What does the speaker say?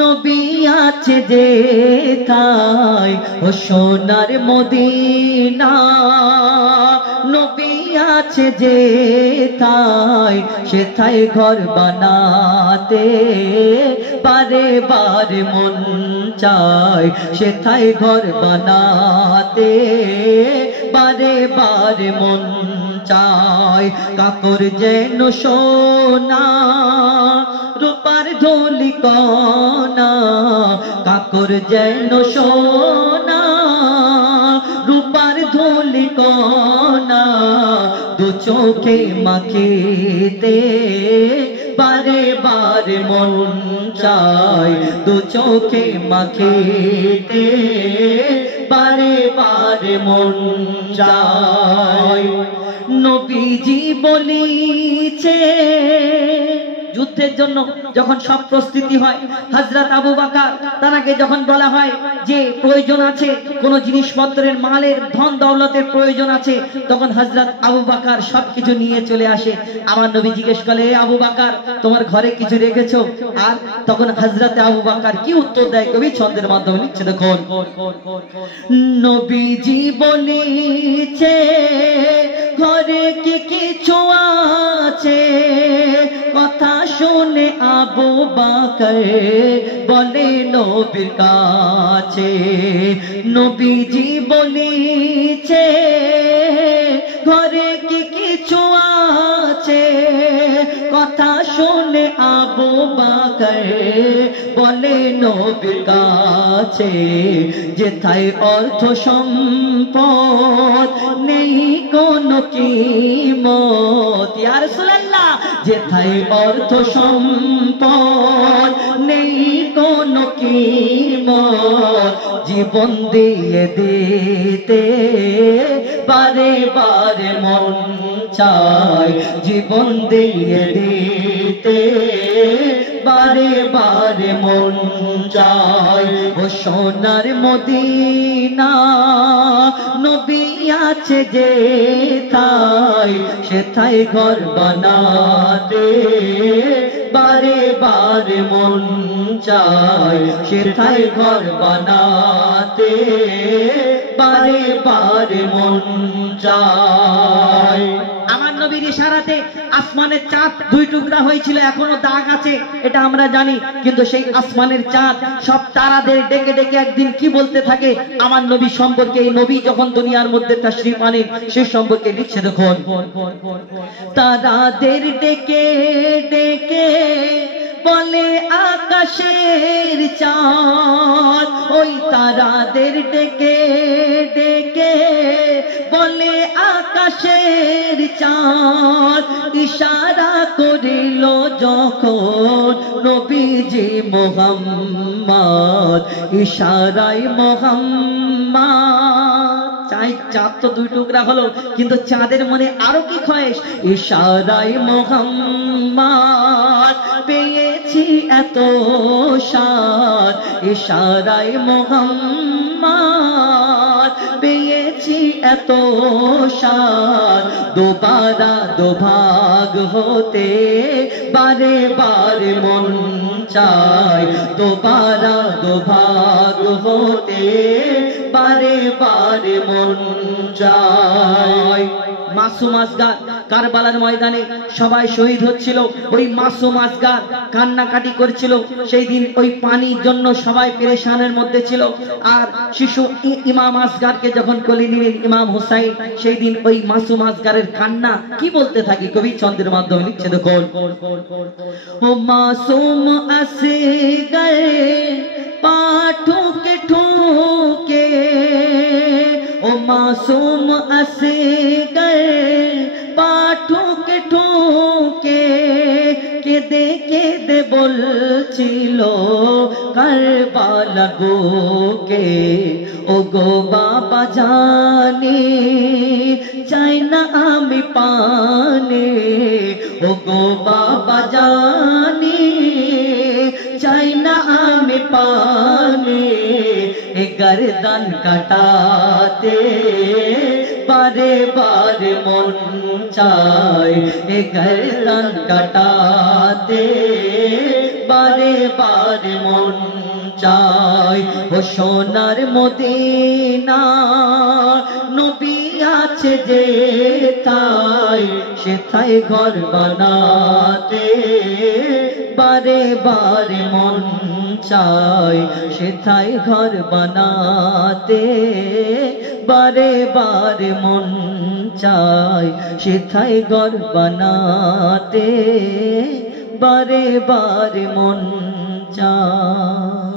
নবী আছে যেথায় ও সোনার মদিনা, নবী আছে যেথায় সেথায় ঘর বানাতে বারে বারে মন চায়, সেথায় ঘর বানাতে বারে বারে মন চায়। কাকর যেন সোনা রূপার ধুলি কণা, কাকর যেন সোনা রূপার ধুলি কণা, দু চোখে মাখিতে বারে বারে মন চায়, দু চোখে মাখিতে বারে বারে মন চায়। নবীজি বলিছে যুদ্ধের জন্য যখন সব প্রস্তুতি হয়, হযরত আবু বকর তাকে যখন বলা হয় যে প্রয়োজন আছে কোন জিনিসপত্রের মালের ধন দৌলতের প্রয়োজন আছে, তখন হযরত আবু বকর সবকিছু নিয়ে চলে আসে। আমার নবী জিজ্ঞেস করে, আবু বকর তোমার ঘরে কিছু রেখেছো? আর তখন হযরত আবু বকর কি উত্তর দেয় কবি ছন্দের মাধ্যমে লিখছে, দেখুন। নবীজি বলেছে ঘরে কি কিছু আছে, কথা শুনে আবু বকর বলে নবীর কাছে। নবীজি বলেছে ঘরে কি কিছু আছে, কথা শুনে আবু বকর বলে নবীর কাছে, যেথায় অর্থ সম্পদ নেই কোনো কিমত, ইয়া রাসূলুল্লাহ, যেথায় অর্থ সম্পদ নেই কোনো কিমত, জীবন দিয়ে দিতে বারে বারে মন চায়, জীবন দিয়ে দিতে বারে বারে মন চায়। ও সোনার মদিনা নবী আছে যেথায় সেথায় ঘর বানাতে বারে বারে মন চায়, সেথায় ঘর বানাতে বারে বারে মন চায়। আমার নবীর ইশারাতে আসমানের চাঁদ দুই টুকরা হয়েছিল, এখনো দাগ আছে এটা আমরা জানি, কিন্তু সেই আসমানের চাঁদ সব তারাদের ডেকে ডেকে একদিন কি বলতে থাকে আমার নবী সম্পর্কে। এই নবী যখন দুনিয়ার মধ্যে তাশরীফ আনেন সেই সম্পর্কে লিখছে, দেখুন। তারাদের ডেকে ডেকে বলে আকাশের চাঁদ, ওই তারাদের ডেকে ডেকে বলে আকাশের চাঁদ, ইশারা করিল যখন নবীজি মুহাম্মদ, ইশারায় মুহাম্মদ। চাঁদ তো দুই টুকরা হলো, কিন্তু চাঁদের মনে আরো কি খয়েশ, ইশারায় মুহাম্মদ পেয়েছি এত সাদ, ইশারায় মুহাম্মদ পেয়েছি এত সাদ, দোবারা দোভাগ হতে বারে বারে মন চায়, দোবারা দোভাগ হতে বারে বারে মন চায়। মাসুম আসগার কারবালার ময়দানে সবাই শহীদ হচ্ছিল, ওই মাসুম আসগার কান্নাকাটি করছিল। সেই দিন ওই পানির জন্য সবাই পেরেশানের মধ্যে ছিল। আর শিশু ইমাম আসগারকে যখন কোলে নিলেন ইমাম হুসাইন, সেই দিন ওই মাসুম আসগারের কান্না কি বলতে থাকি কবি ছন্দের মাধ্যমে লিখছে, দেখুন। ও মাসুম আসগার পাঠকে ঠোকে, ও মাসুম আসগার পাঠকে ঠোকে, কেঁদে কেঁদে বলছিল কারবালা গোকে, ও গো বাবা জানি চাই না আমি পানে, ও গো বাবা জানি চাই না আমি পানে, এ গর্দন কাটাতে বারে বারে মন চায়, এ গর্দন কাটাতে বারে বারে মন চায় ও সোনার মদিনা নবী আছে যে তাই সেথায় ঘর বানাতে বারে বারে মন চায় সেথায় ঘর বানাতে বারে বারে মন চায় সেথায় ঘর বানাতে বারে বারে মন চায়।